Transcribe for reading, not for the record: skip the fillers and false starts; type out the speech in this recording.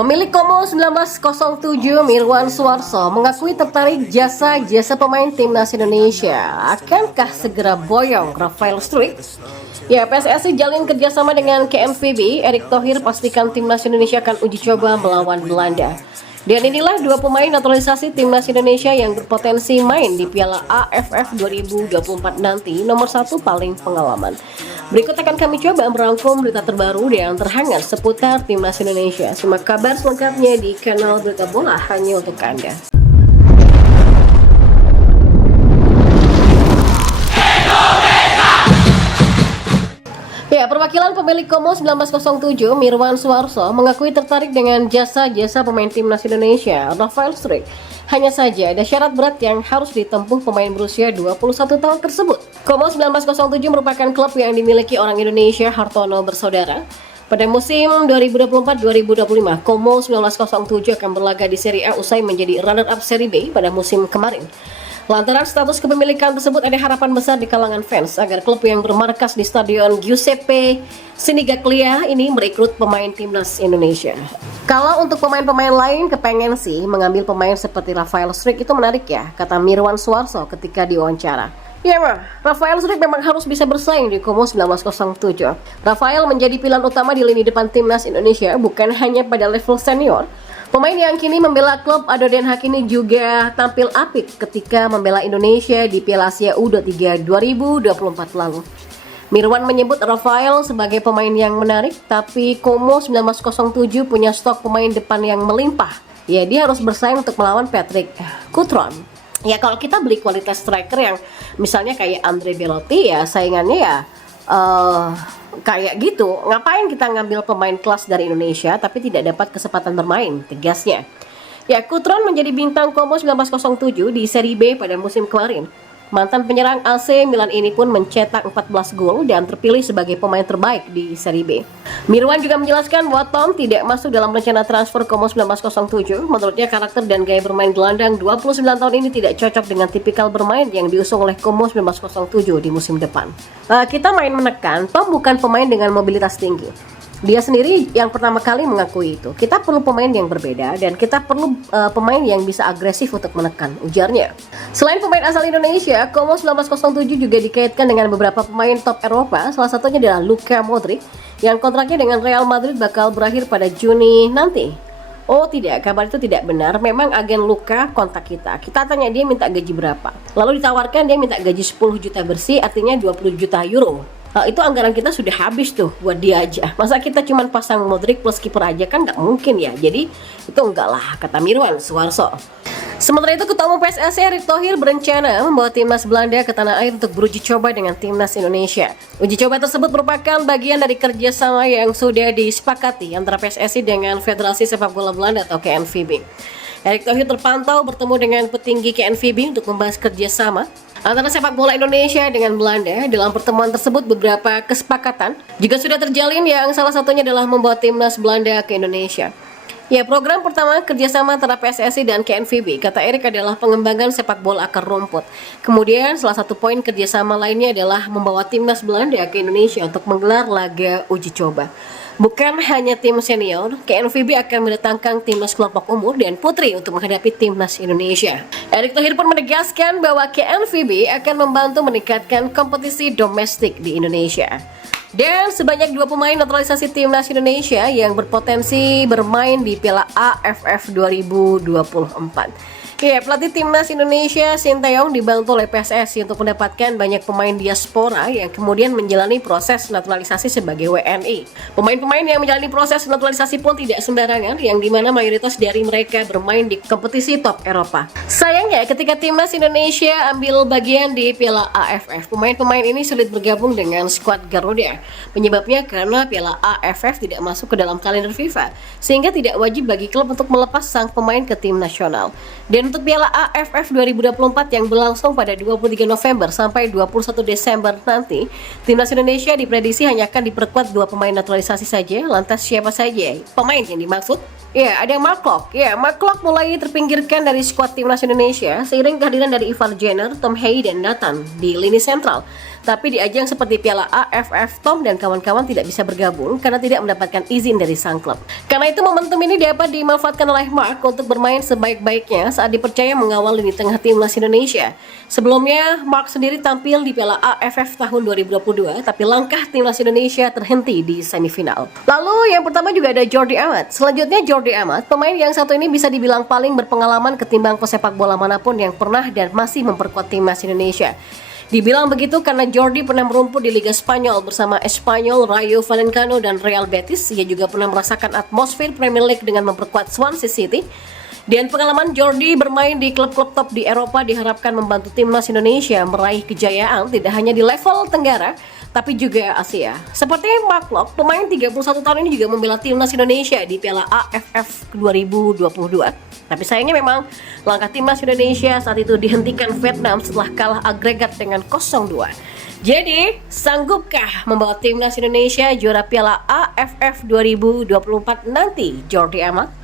Pemilik Como 1907 Mirwan Suwarso mengakui tertarik jasa pemain timnas Indonesia. Akankah segera boyong Rafael Struijk? Ya, PSSI jalin kerjasama dengan KNVB. Erick Thohir pastikan timnas Indonesia akan uji coba melawan Belanda. Dan inilah dua pemain naturalisasi timnas Indonesia yang berpotensi main di Piala AFF 2024 nanti, nomor 1 paling pengalaman. Berikut akan kami coba merangkum berita terbaru dan terhangat seputar timnas Indonesia. Simak kabar selengkapnya di kanal Berita Bola hanya untuk Anda. Ya, perwakilan pemilik Como 1907 Mirwan Suwarso mengakui tertarik dengan jasa pemain timnas Indonesia Rafael Struijk. Hanya saja ada syarat berat yang harus ditempuh pemain berusia 21 tahun tersebut. Como 1907 merupakan klub yang dimiliki orang Indonesia Hartono bersaudara. Pada musim 2024-2025, Como 1907 akan berlaga di Serie A usai menjadi runner-up Serie B pada musim kemarin. Lantaran status kepemilikan tersebut, ada harapan besar di kalangan fans agar klub yang bermarkas di Stadion Giuseppe Sinigaglia ini merekrut pemain timnas Indonesia. Kalau untuk pemain-pemain lain kepengen sih mengambil pemain seperti Rafael Struijk, itu menarik ya, kata Mirwan Suwarso ketika diwawancara. Ya mah, Rafael Struijk memang harus bisa bersaing di Como 1907. Rafael menjadi pilihan utama di lini depan timnas Indonesia bukan hanya pada level senior. Pemain yang kini membela klub Ado Den Haag ini juga tampil apik ketika membela Indonesia di Piala Asia U23 2024 lalu. Mirwan menyebut Rafael sebagai pemain yang menarik, tapi Como 1907 punya stok pemain depan yang melimpah. Ya, dia harus bersaing untuk melawan Patrick Cutrone. Ya, kalau kita beli kualitas striker yang misalnya kayak Andre Belotti, ya saingannya ya kayak gitu. Ngapain kita ngambil pemain kelas dari Indonesia tapi tidak dapat kesempatan bermain, tegasnya. Ya, Cutrone menjadi bintang Como 1907 di Serie B pada musim kemarin. Mantan penyerang AC Milan ini pun mencetak 14 gol dan terpilih sebagai pemain terbaik di Serie B. Mirwan juga menjelaskan bahwa Tom tidak masuk dalam rencana transfer Como 1907. Menurutnya karakter dan gaya bermain gelandang 29 tahun ini tidak cocok dengan tipikal bermain yang diusung oleh Como 1907 di musim depan. Kita main menekan, Tom bukan pemain dengan mobilitas tinggi. Dia sendiri yang pertama kali mengakui itu. Kita perlu pemain yang berbeda dan kita perlu pemain yang bisa agresif untuk menekan, ujarnya. Selain pemain asal Indonesia, Como 1907 juga dikaitkan dengan beberapa pemain top Eropa. Salah satunya adalah Luka Modric yang kontraknya dengan Real Madrid bakal berakhir pada Juni nanti. Oh tidak, kabar itu tidak benar. Memang agen Luka kontak kita. Kita tanya dia minta gaji berapa. Lalu ditawarkan dia minta gaji 10 juta bersih, artinya 20 juta euro. Itu anggaran kita sudah habis tuh buat dia aja. Masa kita cuma pasang Modric plus kiper aja, kan nggak mungkin ya. Jadi itu enggak lah, kata Mirwan Suwarso. Sementara itu, Ketua Umum PSSI Erick Thohir berencana membawa timnas Belanda ke tanah air untuk beruji coba dengan timnas Indonesia. Uji coba tersebut merupakan bagian dari kerjasama yang sudah disepakati antara PSSI dengan Federasi Sepak Bola Belanda atau KNVB. Erick Thohir terpantau bertemu dengan petinggi KNVB untuk membahas kerjasama antara sepak bola Indonesia dengan Belanda. Dalam pertemuan tersebut beberapa kesepakatan juga sudah terjalin, yang salah satunya adalah membawa timnas Belanda ke Indonesia. Ya, program pertama kerjasama antara PSSI dan KNVB, kata Erick, adalah pengembangan sepak bola akar rumput. Kemudian salah satu poin kerjasama lainnya adalah membawa timnas Belanda ke Indonesia untuk menggelar laga uji coba. Bukan hanya tim senior, KNVB akan mendatangkan timnas kelompok umur dan putri untuk menghadapi timnas Indonesia. Erick Thohir pun menegaskan bahwa KNVB akan membantu meningkatkan kompetisi domestik di Indonesia. Dan sebanyak 2 pemain naturalisasi timnas Indonesia yang berpotensi bermain di Piala AFF 2024. Ya, pelatih timnas Indonesia Sinteyong dibantu oleh PSSI untuk mendapatkan banyak pemain diaspora yang kemudian menjalani proses naturalisasi sebagai WNI. Pemain-pemain yang menjalani proses naturalisasi pun tidak sembarangan, yang dimana mayoritas dari mereka bermain di kompetisi top Eropa. Sayangnya, ketika timnas Indonesia ambil bagian di Piala AFF, pemain-pemain ini sulit bergabung dengan skuad Garuda. Penyebabnya karena Piala AFF tidak masuk ke dalam kalender FIFA, sehingga tidak wajib bagi klub untuk melepas sang pemain ke tim nasional. Dan untuk Piala AFF 2024 yang berlangsung pada 23 November sampai 21 Desember nanti, timnas Indonesia diprediksi hanya akan diperkuat 2 pemain naturalisasi saja. Lantas siapa saja pemain yang dimaksud? Ya, ada Mark Klok. Ya, Mark Klok mulai terpinggirkan dari skuad timnas Indonesia seiring kehadiran dari Ivar Jenner, Tom Hey, dan Nathan di lini sentral. Tapi di ajang seperti Piala AFF, Tom dan kawan-kawan tidak bisa bergabung karena tidak mendapatkan izin dari sang klub. Karena itu momentum ini dapat dimanfaatkan oleh Mark untuk bermain sebaik-baiknya saat dipercaya mengawal lini tengah timnas Indonesia. Sebelumnya, Mark sendiri tampil di Piala AFF tahun 2022, tapi langkah timnas Indonesia terhenti di semifinal. Lalu yang pertama juga ada Jordi Amat. Selanjutnya Jordi Amat, pemain yang satu ini bisa dibilang paling berpengalaman ketimbang pesepak bola manapun yang pernah dan masih memperkuat timnas Indonesia. Dibilang begitu karena Jordi pernah merumput di Liga Spanyol bersama Espanyol, Rayo Vallecano, dan Real Betis. Ia juga pernah merasakan atmosfer Premier League dengan memperkuat Swansea City. Dan pengalaman Jordi bermain di klub-klub top di Eropa diharapkan membantu timnas Indonesia meraih kejayaan tidak hanya di level Tenggara, tapi juga Asia. Seperti Mark Locke, pemain 31 tahun ini juga membela timnas Indonesia di Piala AFF 2022. Tapi sayangnya memang langkah timnas Indonesia saat itu dihentikan Vietnam setelah kalah agregat dengan 0-2. Jadi, sanggupkah membawa timnas Indonesia juara Piala AFF 2024 nanti, Jordi Amat?